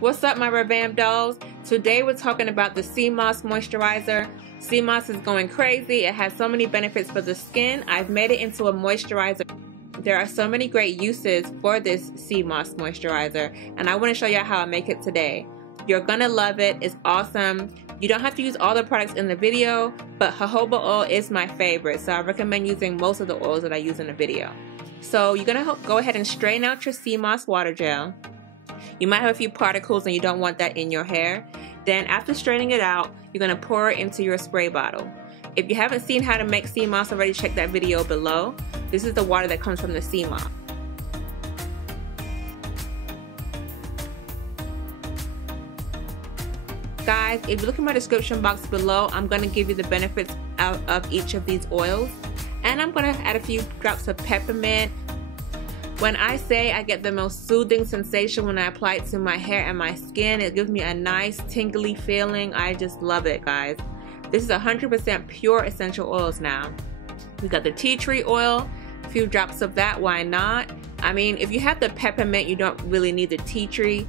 What's up, my revamped dolls? Today we're talking about the sea moss moisturizer. Sea moss is going crazy. It has so many benefits for the skin. I've made it into a moisturizer. There are so many great uses for this sea moss moisturizer, and I want to show you how I make it today. You're gonna love it. It's awesome. You don't have to use all the products in the video, but jojoba oil is my favorite, so I recommend using most of the oils that I use in the video. So you're gonna go ahead and strain out your sea moss water gel. You might have a few particles and you don't want that in your hair. Then after straining it out, you're going to pour it into your spray bottle. If you haven't seen how to make sea moss already, check that video below. This is the water that comes from the sea moss. Guys, if you look in my description box below, I'm going to give you the benefits out of each of these oils. And I'm going to add a few drops of peppermint. When I say I get the most soothing sensation when I apply it to my hair and my skin, it gives me a nice tingly feeling. I just love it, guys. This is 100% pure essential oils now. We got the tea tree oil, a few drops of that, why not? I mean, if you have the peppermint, you don't really need the tea tree.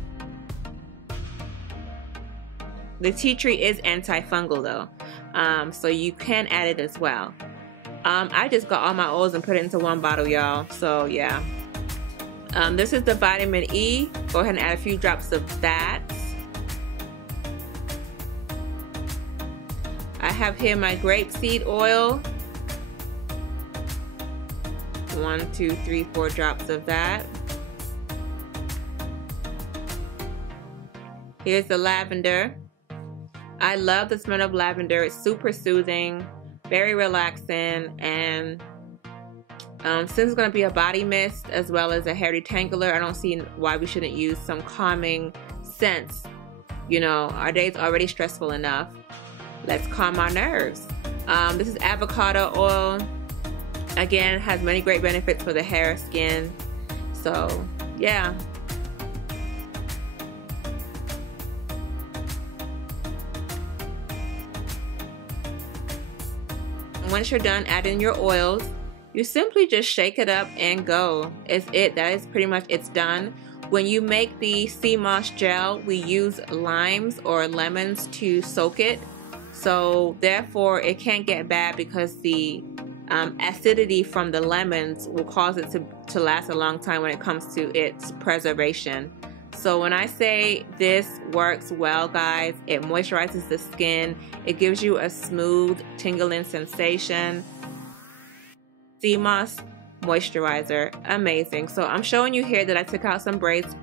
The tea tree is antifungal though, so you can add it as well. I just got all my oils and put it into one bottle, y'all, so yeah. This is the vitamin E. Go ahead and add a few drops of that. I have here my grapeseed oil. 1, 2, 3, 4 drops of that. Here's the lavender. I love the smell of lavender. It's super soothing, very relaxing, and since it's going to be a body mist as well as a hair detangler, I don't see why we shouldn't use some calming scents. You know, our day's already stressful enough. Let's calm our nerves. This is avocado oil. Again, has many great benefits for the hair, skin. So, yeah. Once you're done adding your oils, you simply just shake it up and go. It's it. That is pretty much it's done. When you make the sea moss gel, we use limes or lemons to soak it. So therefore it can't get bad because the acidity from the lemons will cause it to last a long time when it comes to its preservation. So when I say this works well, guys, it moisturizes the skin. It gives you a smooth, tingling sensation. Sea moss moisturizer, amazing. So I'm showing you here that I took out some braids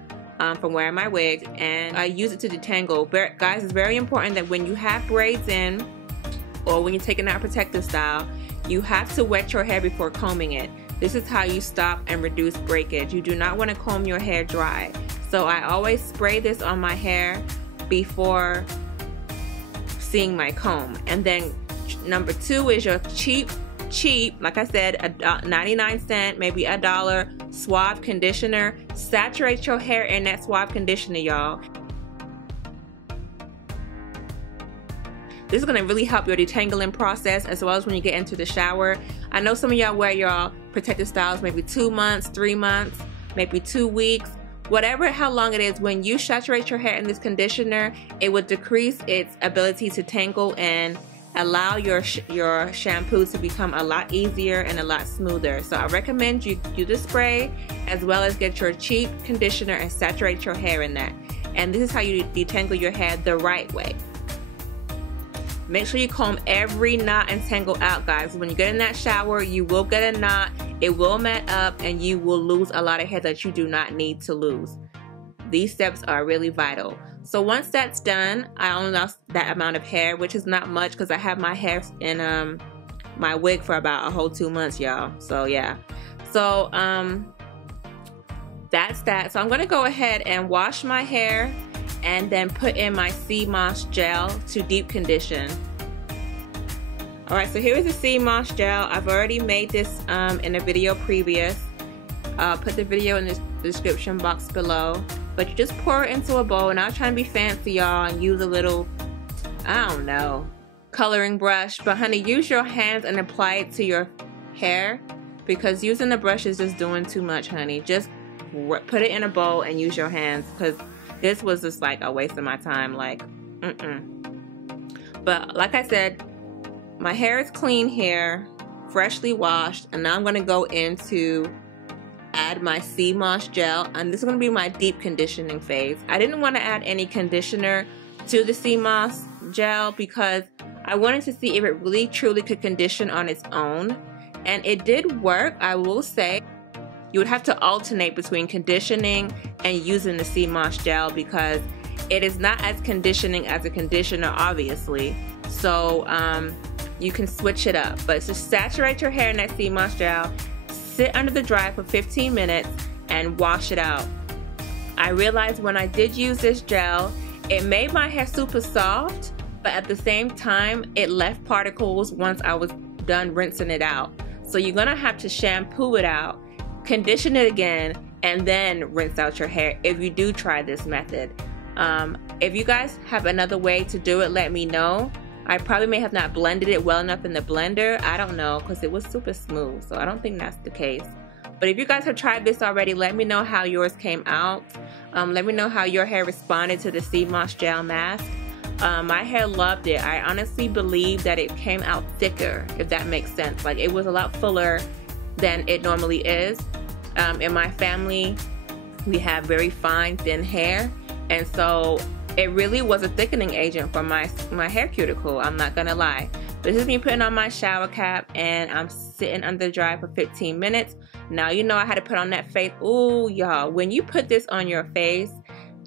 from wearing my wig, and I use it to detangle. Guys, it's very important that when you have braids in, or when you're taking out protective style, you have to wet your hair before combing it. This is how you stop and reduce breakage. You do not want to comb your hair dry. So I always spray this on my hair before seeing my comb. And then number 2 is your cheap, like I said, a 99-cent, maybe $1 suave conditioner. Saturate your hair in that suave conditioner, y'all. This is going to really help your detangling process as well as when you get into the shower. I know some of y'all wear your protective styles maybe 2 months, 3 months, maybe 2 weeks. Whatever, how long it is, when you saturate your hair in this conditioner, it will decrease its ability to tangle and allow your shampoo to become a lot easier and a lot smoother. So I recommend you do the spray as well as get your cheap conditioner and saturate your hair in that. And this is how you detangle your hair the right way. Make sure you comb every knot and tangle out, guys. When you get in that shower, you will get a knot, it will mat up, and you will lose a lot of hair that you do not need to lose. These steps are really vital. So once that's done, I only lost that amount of hair, which is not much because I have my hair in my wig for about a whole 2 months, y'all. So yeah. So that's that. So I'm gonna go ahead and wash my hair and then put in my sea moss gel to deep condition. Alright, so here is the sea moss gel. I've already made this in a video previous. I'll put the video in the description box below. But you just pour it into a bowl, and I'm trying to be fancy, y'all, and use a little, I don't know, coloring brush. But honey, use your hands and apply it to your hair, because using the brush is just doing too much, honey. Just put it in a bowl and use your hands, because this was just like a waste of my time. Like, But like I said, my hair is clean here, freshly washed, and now I'm going to go into add my sea moss gel, and this is going to be my deep conditioning phase. I didn't want to add any conditioner to the sea moss gel because I wanted to see if it really truly could condition on its own, and it did work. I will say you would have to alternate between conditioning and using the sea moss gel because it is not as conditioning as a conditioner, obviously. So you can switch it up, but just saturate your hair in that sea moss gel, sit under the dryer for 15 minutes, and wash it out. I realized when I did use this gel, it made my hair super soft, but at the same time, it left particles once I was done rinsing it out. So you're gonna have to shampoo it out, condition it again, and then rinse out your hair if you do try this method. If you guys have another way to do it, let me know. I probably may have not blended it well enough in the blender. I don't know, because it was super smooth, so I don't think that's the case. But if you guys have tried this already, let me know how yours came out. Let me know how your hair responded to the sea moss gel mask. My hair loved it. I honestly believe that it came out thicker, if that makes sense. Like, it was a lot fuller than it normally is. In my family, we have very fine, thin hair, and so it really was a thickening agent for my hair cuticle, I'm not gonna lie. But this is me putting on my shower cap, and I'm sitting under the dryer for 15 minutes. Now, you know I had to put on that face. Ooh, y'all, when you put this on your face,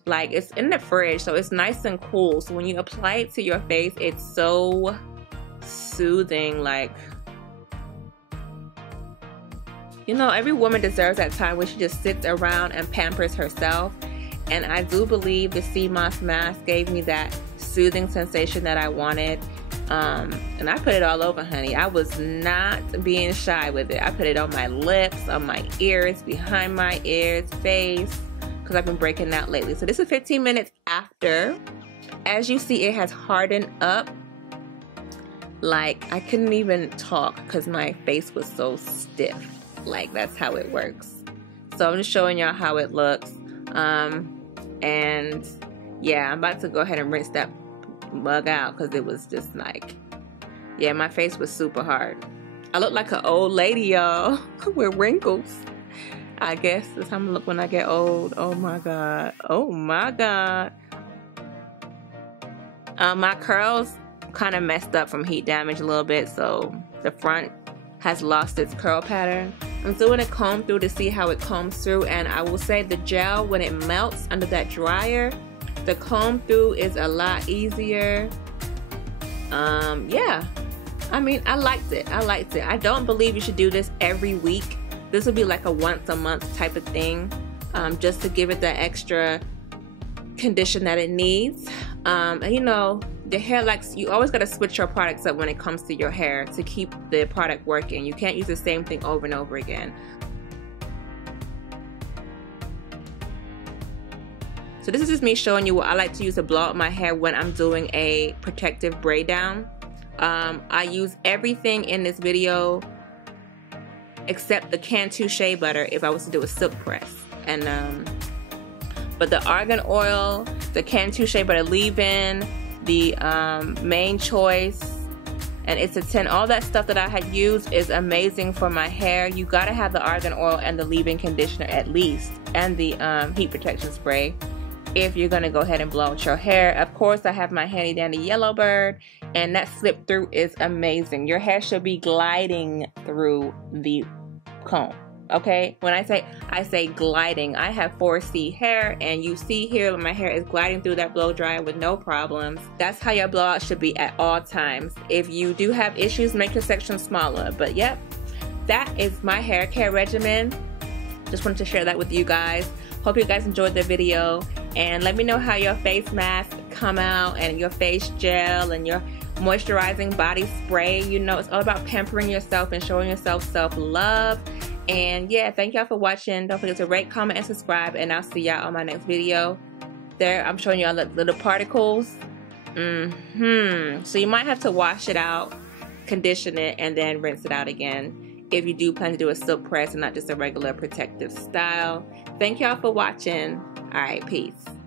like, it's in the fridge, so it's nice and cool. So when you apply it to your face, it's so soothing. Like, you know, every woman deserves that time where she just sits around and pampers herself. And I do believe the sea moss mask gave me that soothing sensation that I wanted. And I put it all over, honey. I was not being shy with it. I put it on my lips, on my ears, behind my ears, face, because I've been breaking out lately. So this is 15 minutes after. As you see, it has hardened up. Like, I couldn't even talk because my face was so stiff. Like, that's how it works. So I'm just showing y'all how it looks. And yeah, I'm about to go ahead and rinse that mug out because it was just like, yeah, my face was super hard. I look like an old lady, y'all, with wrinkles. I guess that's how I'm gonna look when I get old. Oh my God. Oh my God. My curls kind of messed up from heat damage a little bit, so the front has lost its curl pattern. I'm doing a comb through to see how it combs through, and I will say the gel, when it melts under that dryer, the comb through is a lot easier. Yeah, I mean, I liked it. I liked it. I don't believe you should do this every week. This would be like a once a month type of thing, just to give it that extra condition that it needs. And you know, the hair likes, you always got to switch your products up when it comes to your hair to keep the product working. You can't use the same thing over and over again. So this is just me showing you what I like to use to blow out my hair when I'm doing a protective braid down. I use everything in this video except the Cantu Shea Butter if I was to do a silk press. And but the argan oil, the Cantu Shea Butter leave-in, the main choice, and it's a 10, all that stuff that I had used is amazing for my hair. You gotta have the argan oil and the leave-in conditioner at least, and the heat protection spray if you're gonna go ahead and blow out your hair. Of course, I have my handy dandy yellow bird, and that slip through is amazing. Your hair should be gliding through the comb. Okay, when I say gliding, I have 4C hair, and you see here my hair is gliding through that blow dryer with no problems. That's how your blowout should be at all times. If you do have issues, make your section smaller. But yep, that is my hair care regimen. Just wanted to share that with you guys. Hope you guys enjoyed the video, and let me know how your face mask come out, and your face gel, and your moisturizing body spray. You know, it's all about pampering yourself and showing yourself self-love. And yeah, thank y'all for watching. Don't forget to rate, comment, and subscribe, and I'll see y'all on my next video. There, I'm showing y'all the little particles. So you might have to wash it out, condition it, and then rinse it out again. if you do plan to do a silk press and not just a regular protective style. Thank y'all for watching. All right, peace.